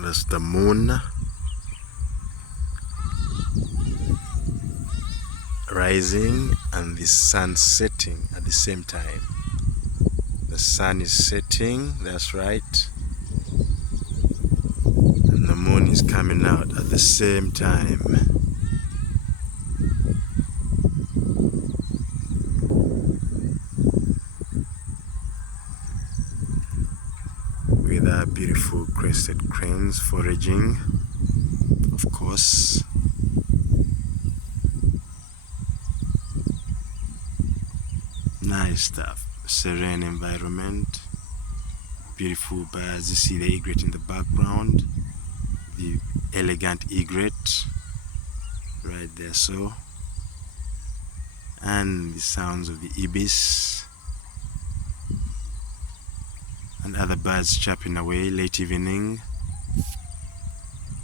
That's the moon rising and the sun setting at the same time. The sun is setting, that's right, and the moon is coming out at the same time. With our beautiful crested cranes foraging, of course. Nice stuff. Serene environment, beautiful birds. You see the egret in the background, the elegant egret right there, so, and the sounds of the ibis and other birds chirping away. Late evening.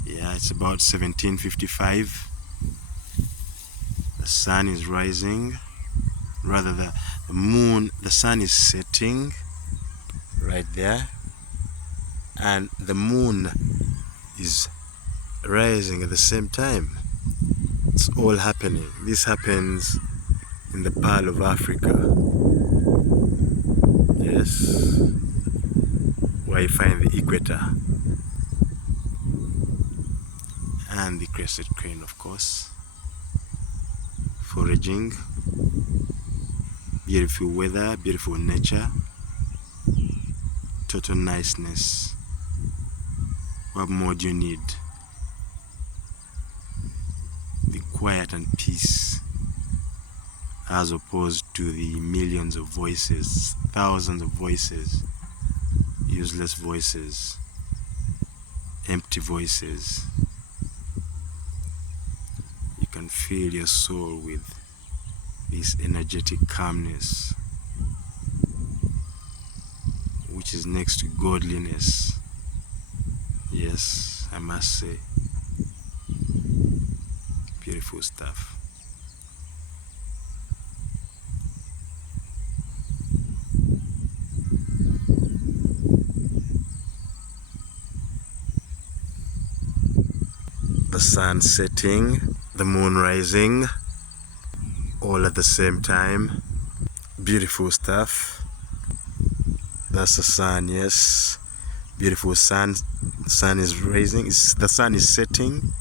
Yeah, it's about 17:55. The sun is rising, rather the moon, the sun is setting right there, and the moon is rising at the same time. It's all happening. This happens in the Pearl of Africa. Yes, where you find the equator and the crested crane, of course, foraging. Beautiful weather, beautiful nature, total niceness. What more do you need? The quiet and peace, as opposed to the millions of voices, thousands of voices, useless voices, empty voices. You can fill your soul with this energetic calmness, which is next to godliness. Yes, I must say, beautiful stuff. The sun setting, the moon rising, all at the same time. Beautiful stuff. That's the sun, yes. Beautiful sun. The sun is rising. The sun is setting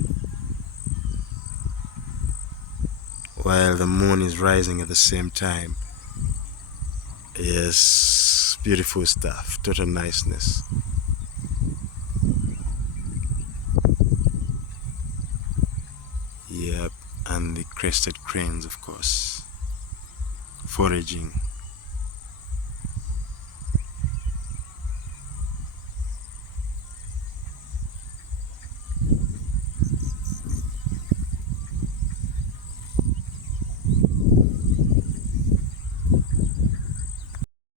while the moon is rising at the same time. Yes, beautiful stuff. Total niceness. Yep, and the crested cranes, of course, foraging.